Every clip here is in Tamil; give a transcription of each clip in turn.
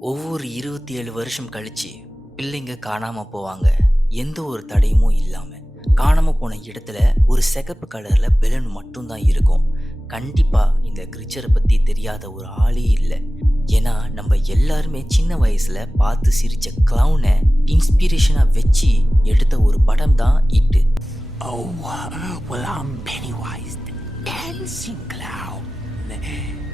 ஒவ்வொரு இருபத்தி ஏழு வருஷம் கழித்து பிள்ளைங்க காணாமல் போவாங்க. எந்த ஒரு தடையுமும் இல்லாமல் காணாமல் போன இடத்துல ஒரு சிகப்பு கலரில் பெலூன் மட்டும்தான் இருக்கும். கண்டிப்பாக இந்த கிரிச்சரை பற்றி தெரியாத ஒரு ஆளே இல்லை. ஏன்னா நம்ம எல்லாருமே சின்ன வயசில் பார்த்து சிரித்த க்ளவுனை இன்ஸ்பிரேஷனாக வச்சு எடுத்த ஒரு படம் தான் இட்டு. Oh, well, I'm Pennywise, the dancing clown.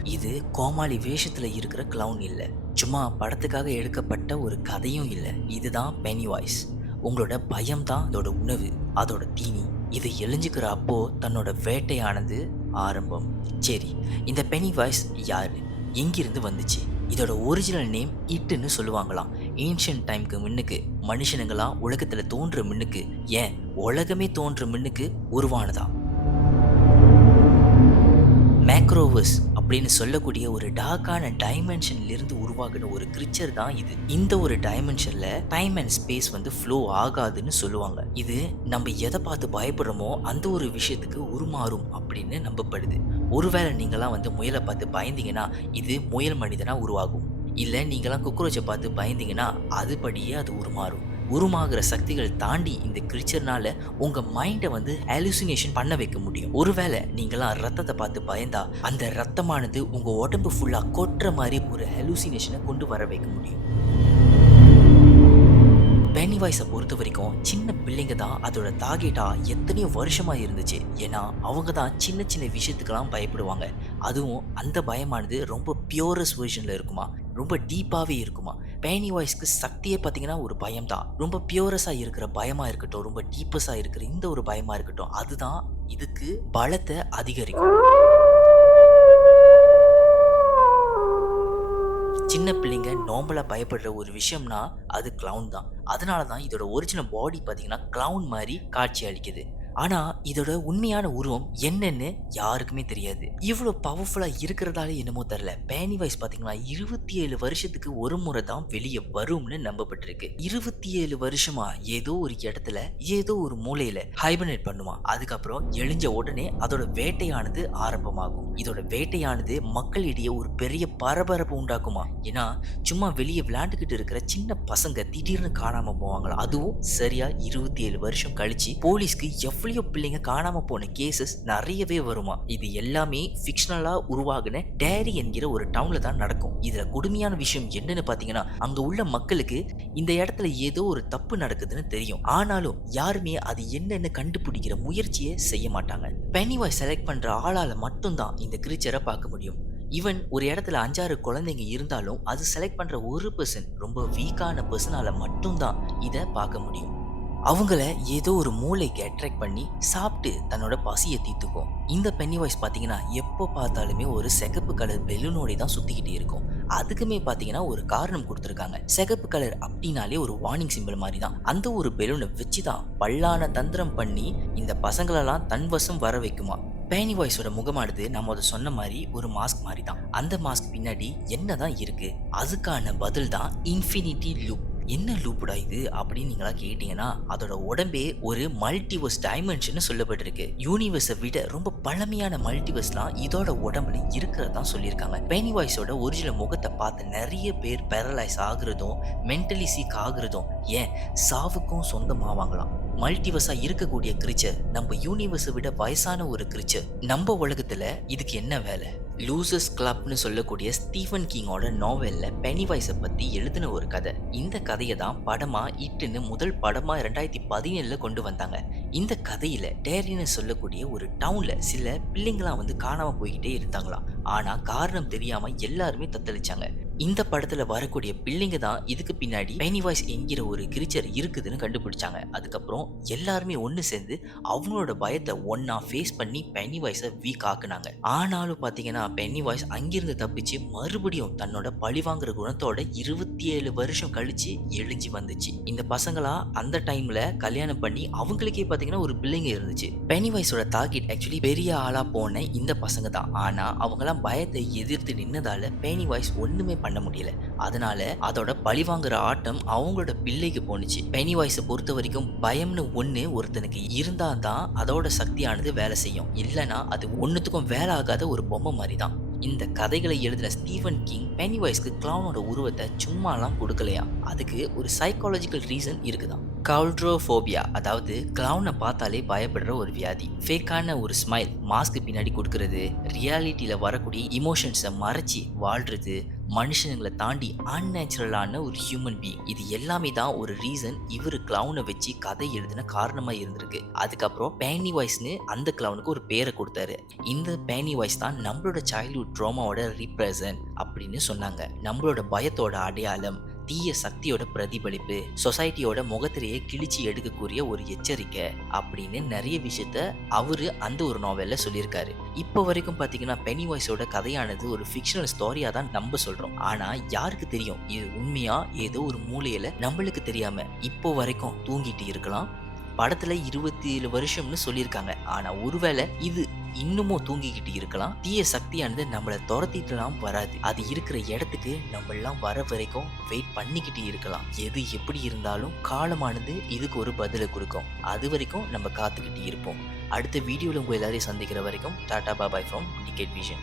இது கோமாளி வேஷத்துல இருக்கிற கிளவுன் இல்லை. சும்மா படத்துக்காக எடுக்கப்பட்ட ஒரு கதையும் இல்லை. இதுதான் பெனி வாய்ஸ் உங்களோட பயம் தான் அதோட உணவு அதோட தீனி. இதை எழிஞ்சுக்கிற அப்போ தன்னோட வேட்டையானது ஆரம்பம். சரி இந்த பெனி வாய்ஸ் யாரு? எங்கிருந்து வந்துச்சு? இதோட ஒரிஜினல் நேம் இட்டுன்னு சொல்லுவாங்களாம். ஏன்ஷியன் டைம்க்கு முன்னுக்கு மனுஷனுங்களாம் உலகத்துல தோன்ற முன்னுக்கு ஏன் உலகமே தோன்ற முன்னுக்கு உருவானதா? மேக்ரோவஸ் அப்படின்னு சொல்லக்கூடிய ஒரு டார்க்கான டைமென்ஷன்ல இருந்து உருவாகின ஒரு கிரிச்சர் தான் இது. இந்த ஒரு டைமென்ஷன்ல டைம் அண்ட் ஸ்பேஸ் வந்து ஃப்ளோ ஆகாதுன்னு சொல்லுவாங்க. இது நம்ம எதை பார்த்து பயப்படுறோமோ அந்த ஒரு விஷயத்துக்கு உருமாறும் அப்படின்னு நம்பப்படுது. ஒருவேளை நீங்களாம் வந்து முயலை பார்த்து பயந்தீங்கன்னா இது முயல் மனிதனா உருவாகும். இல்லை நீங்களாம் குக்ரோச்சை பார்த்து பயந்தீங்கன்னா அதுபடியே அது உருமாறும். உருமாகிற சக்திகள் தாண்டி இந்த கிரிச்சர்னால உங்கள் மைண்டை வந்து அலுசினேஷன் பண்ண வைக்க முடியும். ஒருவேளை நீங்களாம் ரத்தத்தை பார்த்து பயந்தா அந்த ரத்தமானது உங்கள் உடம்பு ஃபுல்லாக கொட்டுற மாதிரி ஒரு ஹாலுசினேஷனை கொண்டு வர வைக்க முடியும். பெனி வாய்ஸை பொறுத்த வரைக்கும் சின்ன பிள்ளைங்க தான் அதோட டார்கெட்டாக எத்தனையோ வருஷமாக இருந்துச்சு. ஏன்னா அவங்க தான் சின்ன சின்ன விஷயத்துக்கெல்லாம் பயப்படுவாங்க. அதுவும் அந்த பயமானது ரொம்ப பியூரஸ் வெர்ஷனில் இருக்குமா? ரொம்ப டீப்பாகவே இருக்குமா? பேனி வாய்ஸ்க்கு சக்தியே பார்த்தீங்கன்னா ஒரு பயம் தான் ரொம்ப பியூரஸாக இருக்கிற பயமாக இருக்கட்டும் ரொம்ப டீப்பஸாக இருக்கிற இந்த ஒரு பயமாக இருக்கட்டும் அதுதான் இதுக்கு பலத்தை அதிகரிக்கும். சின்ன பிள்ளைங்க நார்மலாக பயப்படுற ஒரு விஷயம்னா அது கிளவுன் தான். அதனால தான் இதோட ஒரிஜினல் பாடி பார்த்தீங்கன்னா கிளவுன் மாதிரி காட்சி அளிக்குது. ஆனால் இதோட உண்மையான உருவம் என்னன்னு யாருக்குமே தெரியாது. இவ்வளோ பவர்ஃபுல்லாக இருக்கிறதாலே என்னமோ தெரில பேனி வாய்ஸ் பார்த்தீங்கன்னா இருபத்தி ஏழு வருஷத்துக்கு ஒரு முறை தான் வெளியே வரும்னு நம்பப்பட்டிருக்கு. இருபத்தி ஏழு வருஷமா ஏதோ ஒரு இடத்துல ஏதோ ஒரு மூலையில ஹைபர்னேட் பண்ணுவான் அதுக்கப்புறம் எழிஞ்ச உடனே அதோட வேட்டையானது ஆரம்பமாகும். இதோட வேட்டையானது மக்களிடையே ஒரு பெரிய பரபரப்பு உண்டாக்குமா? ஏன்னா சும்மா வெளியே விளையாண்டுக்கிட்டு இருக்கிற சின்ன பசங்க திடீர்னு காணாம போவாங்களா? அதுவும் சரியா இருபத்தி ஏழு வருஷம் கழிச்சு போலீஸ்க்கு எவ்வளோ பிள்ளைங்க காணாம போன கேசஸ் நிறையவே வருமா? இது எல்லாமே ஃபிக்ஷனலா உருவாகின டேரி என்கிற ஒரு டவுன்ல தான் நடக்கும். இதுல கொடுமையான விஷயம் என்னன்னு பாத்தீங்கன்னா அங்க உள்ள மக்களுக்கு இந்த இடத்துல ஏதோ ஒரு தப்பு நடக்குதுன்னு தெரியும். ஆனாலும் யாருமே அது என்னன்னு கண்டுபிடிக்கிற முயற்சியை செய்ய மாட்டாங்க. பெனிவாய் செலக்ட் பண்ற ஆளால மட்டும்தான் இந்த கிரீச்சரை பார்க்க முடியும். ஈவன் ஒரு இடத்துல அஞ்சாறு குழந்தைங்க இருந்தாலும் அது செலக்ட் பண்ற ஒரு பர்சன் ரொம்ப வீக்கான பர்சனால மட்டும்தான் இதை பார்க்க முடியும். அவங்கள ஏதோ ஒரு மூளைக்கு அட்ராக்ட் பண்ணி சாப்பிட்டு தன்னோட பசியை தீர்த்துக்கும். இந்த பென்னி வாய்ஸ் பார்த்தீங்கன்னா எப்போ பார்த்தாலுமே ஒரு சிகப்பு கலர் பெலூனோடே தான் சுத்திக்கிட்டே இருக்கும். அதுக்குமே பார்த்தீங்கன்னா ஒரு காரணம் கொடுத்துருக்காங்க. சிகப்பு கலர் அப்படின்னாலே ஒரு வார்னிங் சிம்பிள் மாதிரி தான். அந்த ஒரு பெலூனை வச்சு தான் பல்லான தந்திரம் பண்ணி இந்த பசங்களெல்லாம் தன்வசம் வர வைக்குமா? பேனி வாய்ஸோட முகமானது நம்ம அதை சொன்ன மாதிரி ஒரு மாஸ்க் மாதிரி தான். அந்த மாஸ்க் பின்னாடி என்ன தான் இருக்கு? அதுக்கான பதில் தான் இன்ஃபினிட்டி லுக் என்ன லூப்புடா இது அப்படின்னு நீங்களா கேட்டீங்கன்னா அதோட உடம்பே ஒரு மல்டிவர்ஸ் டைமென்ஷன் சொல்லப்பட்டிருக்கு. யூனிவர்ஸை விட ரொம்ப பழமையான மல்டிவர்ஸ்லாம் இதோட உடம்புல இருக்கிறதா சொல்லியிருக்காங்க. பெனி வாய்ஸோட ஒரிஜினல் முகத்தை பார்த்து நிறைய பேர் பேரலைஸ் ஆகுறதும் மென்டலி சீக் ஆகுறதும் ஏன்? சாவுக்கும் சொந்தமாவாங்களாம். மல்டிவர்ஸாக இருக்கக்கூடிய கிரிச்சர் நம்ம யூனிவர்ஸை விட வயசான ஒரு கிரிச்சர் நம்ம உலகத்தில் இதுக்கு என்ன வேலை? லூசர்ஸ் கிளப்னு சொல்லக்கூடிய ஸ்டீஃபன் கிங்கோட நாவலில் பெனிவாய்ஸை பற்றி எழுதின ஒரு கதை. இந்த கதையை தான் படமாக இட்டுன்னு முதல் படமாக ரெண்டாயிரத்தி பதினேழில் கொண்டு வந்தாங்க. இந்த கதையில் டேரின்னு சொல்லக்கூடிய ஒரு டவுனில் சில பிள்ளைங்களாம் வந்து காணாமல் போய்கிட்டே இருந்தாங்களாம். ஆனால் காரணம் தெரியாமல் எல்லாருமே தத்தளிச்சாங்க. இந்த படத்துல வரக்கூடிய பிள்ளைங்க தான் இதுக்கு பின்னாடி பெனிவாய்ஸ் என்கிற ஒரு கிரிச்சர் இருக்குதுன்னு கண்டுபிடிச்சாங்க. அதுக்கப்புறம் எல்லாருமே ஒன்று சேர்ந்து அவங்களோட பயத்தை ஒன்னா ஃபேஸ் பண்ணி பெனிவாய்ஸை வீக் ஆக்குனாங்க. ஆனாலும் பார்த்தீங்கன்னா பெனிவாய்ஸ் அங்கிருந்து தப்பிச்சு மறுபடியும் தன்னோட பழிவாங்கிற குணத்தோட இருபத்தி ஏழு வருஷம் கழிச்சு எழிஞ்சு வந்துச்சு. இந்த பசங்களா அந்த டைம்ல கல்யாணம் பண்ணி அவங்களுக்கே பார்த்தீங்கன்னா ஒரு பிள்ளைங்க இருந்துச்சு. பெனிவாய்ஸோட டார்கெட் ஆக்சுவலி பெரிய ஆளா போன இந்த பசங்க தான். ஆனா அவங்கெல்லாம் பயத்தை எதிர்த்து நின்னதால பெனிவாய்ஸ் ஒண்ணுமே பண்ண பண்ண முடியல. அதனால அதோட பழிவாங்குற ஆட்டம் அவங்களோட பிள்ளைக்கு போணுச்சு. பெனி வாய்ஸை பொறுத்த வரைக்கும் பயம்னு ஒண்ணு ஒருத்தனுக்கு இருந்தா தான் அதோட சக்தியானது வேலை செய்யும். இல்லைன்னா அது ஒன்றுத்துக்கும் வேலை ஆகாத ஒரு பொம்மை மாதிரி தான் இந்த கதைகளை எழுதின ஸ்டீவன் கிங் பெனிவாய்ஸ்க்கு கிளவுனோட உருவத்தை சும்மாலாம் கொடுக்கலையா? அதுக்கு ஒரு சைக்காலஜிக்கல் ரீசன் இருக்குதான். கவுல்ட்ரோஃபோபியா அதாவது கிளவுனை பார்த்தாலே பயப்படுற ஒரு வியாதி. ஃபேக்கான ஒரு ஸ்மைல் மாஸ்க் பின்னாடி கொடுக்கறது ரியாலிட்டியில் வரக்கூடிய இமோஷன்ஸை மறைச்சி வாழ்றது மனுஷங்களை தாண்டி அன்நேச்சுரலான ஒரு ஹியூமன் பீங் இது எல்லாமே தான் ஒரு ரீசன் இவர் கிளவுனை வச்சு கதை எழுதின காரணமாக இருந்திருக்கு. அதுக்கப்புறம் பேனி வாய்ஸ்னு அந்த கிளவுனுக்கு ஒரு பேரை கொடுத்தாரு. இந்த பேனி வாய்ஸ் தான் நம்மளோட சைல்ட்ஹுட் ட்ராமாவோட ரீப்ரசன்ட் அப்படின்னு சொன்னாங்க. நம்மளோட பயத்தோட அடையாளம் தீய சக்தியோட பிரதிபலிப்பு சொசைட்டியோட முகத்திலேயே கிழிச்சு எடுக்கக்கூடிய ஒரு எச்சரிக்கை அப்படின்னு நிறைய விஷயத்த அவரு அந்த ஒரு நாவல்ல சொல்லியிருக்காரு. இப்போ வரைக்கும் பார்த்தீங்கன்னா பெனி வாய்ஸோட கதையானது ஒரு ஃபிக்ஷனல் ஸ்டோரியா தான் நம்ம சொல்றோம். ஆனா யாருக்கு தெரியும்? இது உண்மையா? ஏதோ ஒரு மூலையில நம்மளுக்கு தெரியாம இப்போ வரைக்கும் தூங்கிட்டு இருக்கலாம். படத்துல இருபத்தி ஏழு வருஷம்னு சொல்லியிருக்காங்க. ஆனா ஒருவேளை இது இன்னமும் தூங்கிக்கிட்டு இருக்கலாம். தீய சக்தியானது நம்மளை துரத்திட்டுலாம் வராது. அது இருக்கிற இடத்துக்கு நம்ம எல்லாம் வர வரைக்கும் வெயிட் பண்ணிக்கிட்டு இருக்கலாம். எது எப்படி இருந்தாலும் காலமானது இதுக்கு ஒரு பதிலை கொடுக்கும். அது வரைக்கும் நம்ம காத்துக்கிட்டு இருப்போம். அடுத்த வீடியோவில் உங்கள் எல்லாரையும் சந்திக்கிற வரைக்கும் tata bye bye from ticket vision